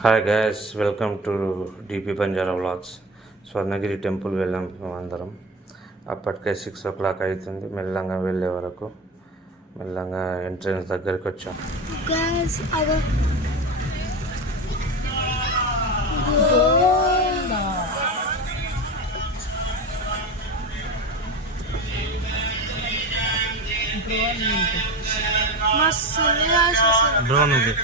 Hi guys, welcome to DP Banjara vlogs. Swarnagiri temple వెళ్ళాం అందరం. అప్పటికే 6 o'clock అవుతుంది. మెల్లంగా వెళ్ళే వరకు మెల్లంగా ఎంట్రన్స్ దగ్గరికి వచ్చాం. డ్రోన్ ఉంది.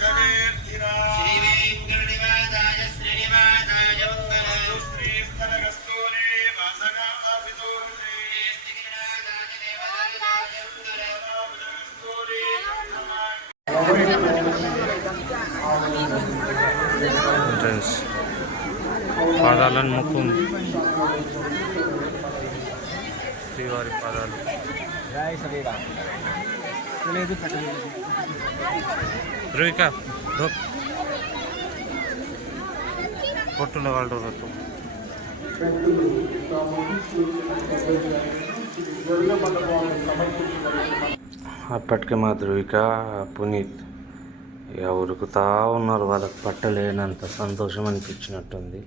ఎంట్రన్స్ పాదాలను ముక్కు శ్రీవారి పాదాలు. ధ్రువిక పొట్టుల వాళ్ళు అప్పటికే మా ధ్రువిక పునీత్ ఇక ఉరుకుతా ఉన్నారు. వాళ్ళకి పట్టలేనంత సంతోషం అనిపించినట్టుంది.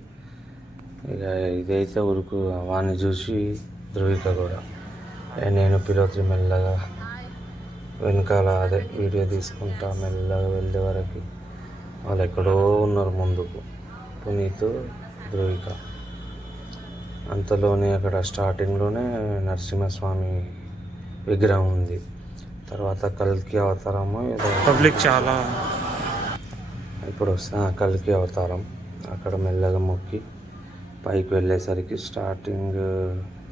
ఇక ఇదైతే ఉరుకు వాడిని చూసి ధ్రువిక కూడా నేను పిలోత్రి మెల్లగా వెనకాల అదే వీడియో తీసుకుంటా మెల్లగా వెళ్ళే వరకు వాళ్ళు ఎక్కడో ఉన్నారు ముందుకు, పునీత్ ధ్రువిక. అంతలోనే అక్కడ స్టార్టింగ్లోనే నరసింహస్వామి విగ్రహం ఉంది. తర్వాత కల్కి అవతారము పబ్లిక్ చాలా ఇప్పుడు కల్కి అవతారం. అక్కడ మెల్లగా మొక్కి పైకి వెళ్ళేసరికి స్టార్టింగ్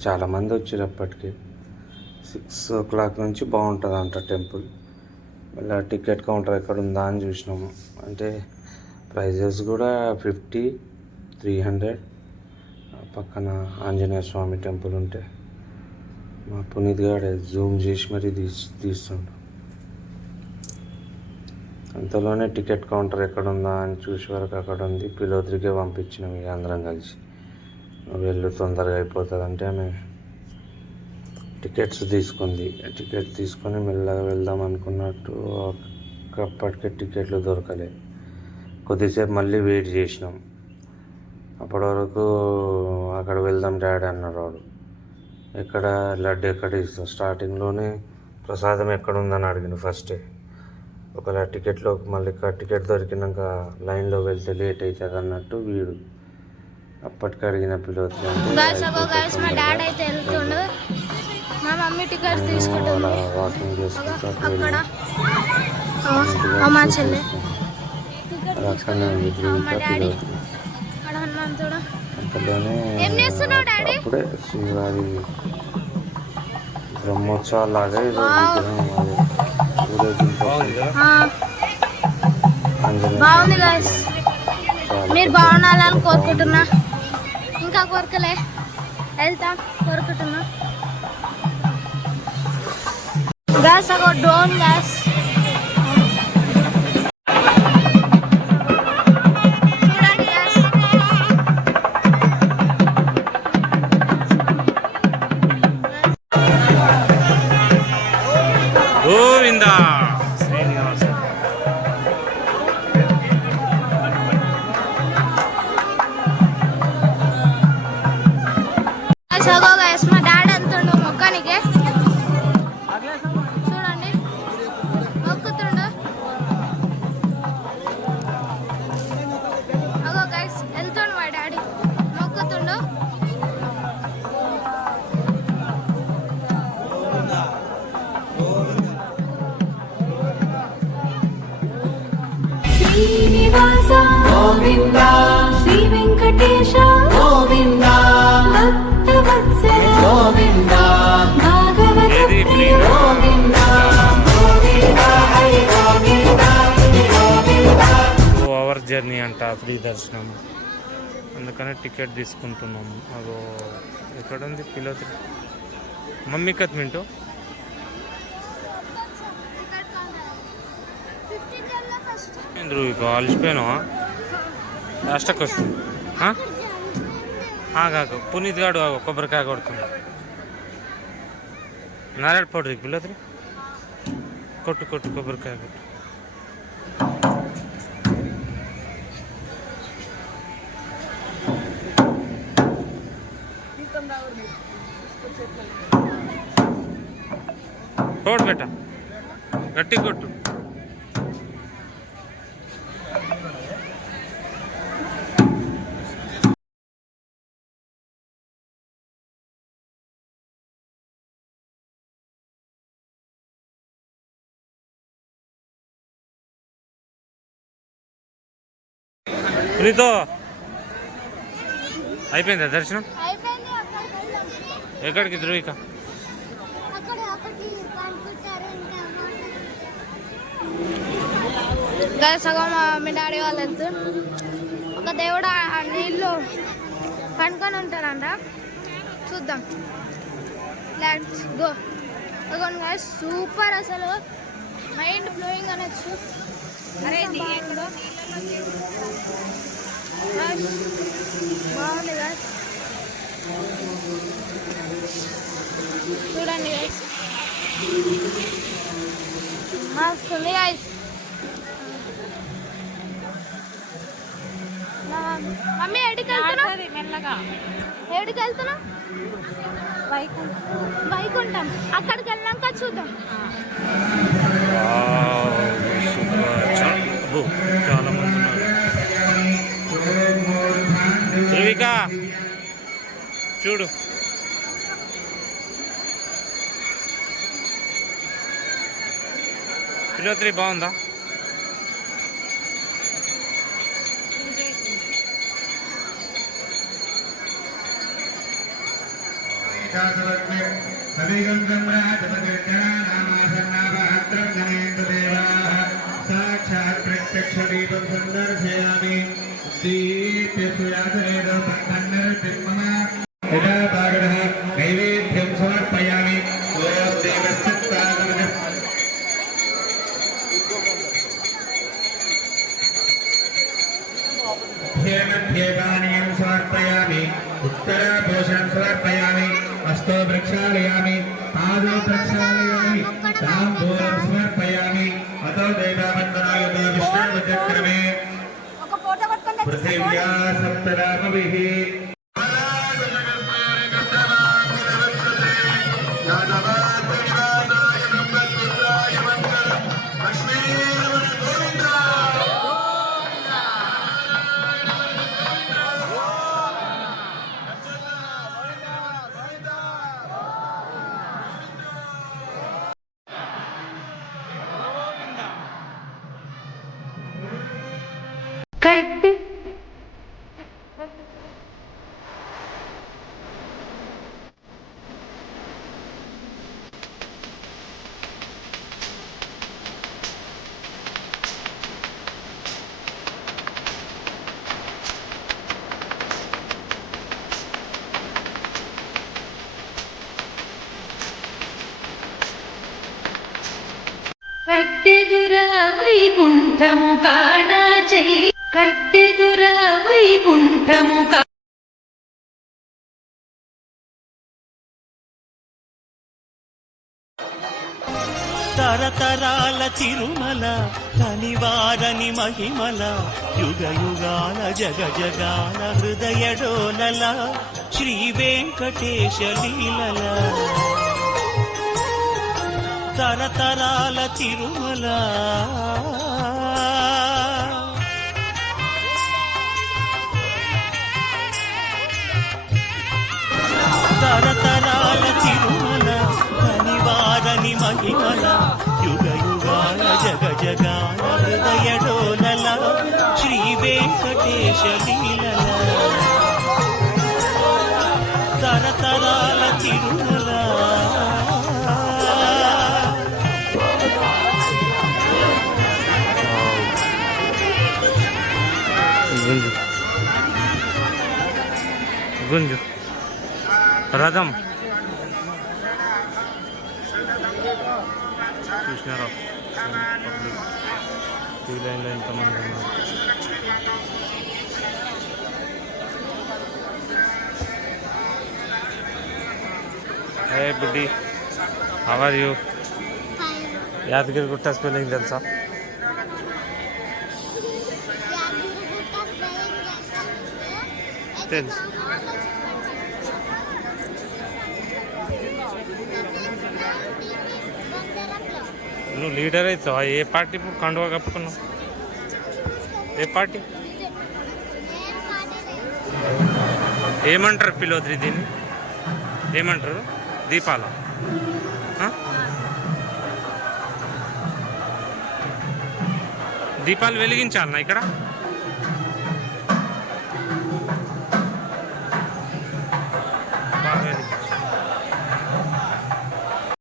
చాలామంది వచ్చారు. అప్పటికి 6 o'clock నుంచి బాగుంటుంది అంట టెంపుల్. మళ్ళీ టికెట్ కౌంటర్ ఎక్కడ ఉందా అని చూసినాము. అంటే ప్రైజెస్ కూడా 50, 300. పక్కన ఆంజనేయ స్వామి టెంపుల్ ఉంటే మా పునీత్ గారు జూమ్ చేసి మరీ తీస్తుండు. అంతలోనే టికెట్ కౌంటర్ ఎక్కడ ఉందా అని చూసే వరకు అక్కడ ఉంది. పిలోత్రికే పంపించినాం ఇక అందరం కలిసి. వెళ్ళు తొందరగా అయిపోతుంది అంటే ఆమె టికెట్స్ తీసుకుంది. టికెట్ తీసుకొని మెల్లగా వెళ్దాం అనుకున్నట్టు అప్పటికే టికెట్లు దొరకలే. కొద్దిసేపు మళ్ళీ వెయిట్ చేసినాం. అప్పటి వరకు అక్కడ వెళ్దాం డాడీ అన్నాడు వాడు. ఎక్కడ లడ్డు ఎక్కడ ఇస్తాం, స్టార్టింగ్లోనే ప్రసాదం ఎక్కడ ఉందని అడిగిండు ఫస్టే. ఒకవేళ టికెట్లో మళ్ళీ టికెట్ దొరికినాక లైన్లో వెళ్తే లేట్ అవుతుంది అన్నట్టు వీడు అప్పటికి అడిగిన పిల్లలు వాకింగ్ చేసుకుంటూ అక్కడనే ఉంది పిల్లలు. అంతలోనే అప్పుడే శ్రీవారి బ్రహ్మోత్సవాలాగా ఏదో విగ్రహం బాగుంది గాయ్స్. మీరు బాగుండాలని కోరుకుంటున్నా. ఇంకా కోరికలే వెళ్తాం కోరుకుంటున్నా గాయ్స్. అగో డ్రోన్ గాయ్స్. గోవిందా శ్రీనివాస. మా డాడీ అంతుండు మొక్కనికి. చూడండి మొక్కుతుండు. అగో గైస్ వెళ్తుండు మా డాడీ మొక్కుతుండు. శ్రీనివాస గోవింద, శ్రీ వెంకటేశ గోవింద, భక్తవత్సల గోవింద, భాగవత ప్రియ గోవింద, గోవింద హరి గోవింద గోవింద. 2 hours జర్నీ అంట, ఫ్రీ దర్శనం. అందుకనే టికెట్ తీసుకుంటున్నాము. అదో ఎక్కడ ఉంది పిలోత్రి మమ్మీ కత్ మింటో అలిసిపోయినావా? లాస్ట్కి వస్తుంది. కాకు పునీత్ గాడు కొబ్బరికాయ కొడుతుంది. నారాయణ పౌడర్ పిల్లత్రి కొట్టు కొట్టు కొబ్బరికాయ కొట్టు. కొట్టు బెట్ట గట్టి కొట్టు. ప్రీతో అయిపోయిందా దర్శనం? అయిపోయింది. అక్కడికి వెళ్దాం. ఎక్కడికి ధ్రువిక? సగం మీ డాడీ వాళ్ళు వెళ్తే ఒక దేవుడు ఆ నీళ్ళు కనుకొని ఉంటారంట. చూద్దాం. Let's go. సూపర్, అసలు మైండ్ బ్లోయింగ్ అనొచ్చు. అరే బాగుంది గాయస్, చూడండి గాయస్, మస్తుంది గాయస్. మమ్మీ ఎడికి వెళ్తున్నా? మెల్లగా ఎడికి వెళ్తున్నా? వైకుంఠం. అక్కడికి వెళ్ళాక చూద్దాం. చాలా మంది ఉన్నారు. ధ్రువిక చూడు, పిలోత్రి బాగుందా? साक्षात् प्रत्यक्ष दीपं संदर्शयामि दीप्यसुयासनेदो तन्नरतिर्मम यदा भागः नैवेद्यं समर्पयामि ओम देवस्यत्तागमः ध्येयं समर्पयामि उत्तराभूषणं समर्पयामि हस्तो प्रक्षालयामि पादौ प्रक्षालयामि ताम्बूलं समर्पयामि अतो देवावन्दनायुतो विष्णुवचक्रमे पृथिव्या सप्तरामभिः కట్టి కట్టెదురా వైకుంఠము కాణ చెయ్యి కట్టెదురా వైకుంఠము తరతరాల తిరుమల కనివారని మహిమల యుగ యుగాల జగ జగాల హృదయడోలల శ్రీ వెంకటేశ లీలల తరతరాల తిరుమల తరతరాల తిరుమల కనివారని మహిమల యుగ యుగాల జగ జగాల హృదయడోలల శ్రీ వెంకటేశ లీలల తరతరాల తిరుమల గుంజు గుంజు రథం చూసినారా? క్యూ లైన్లో ఎంతమంది ఉన్నారు. హే బుడ్డి, how are you? Yadagiri Gutta spelling తెలుసా? తెలుసు. నువ్వు లీడర్ అవుతావా? ఏ పార్టీ ఇప్పుడు కండువా కప్పుకున్నావు? ఏ పార్టీ? ఏమంటారు పిలోద్రి దీన్ని? ఏమంటారు? దీపాల దీపాలు వెలిగించాలన్నా ఇక్కడ?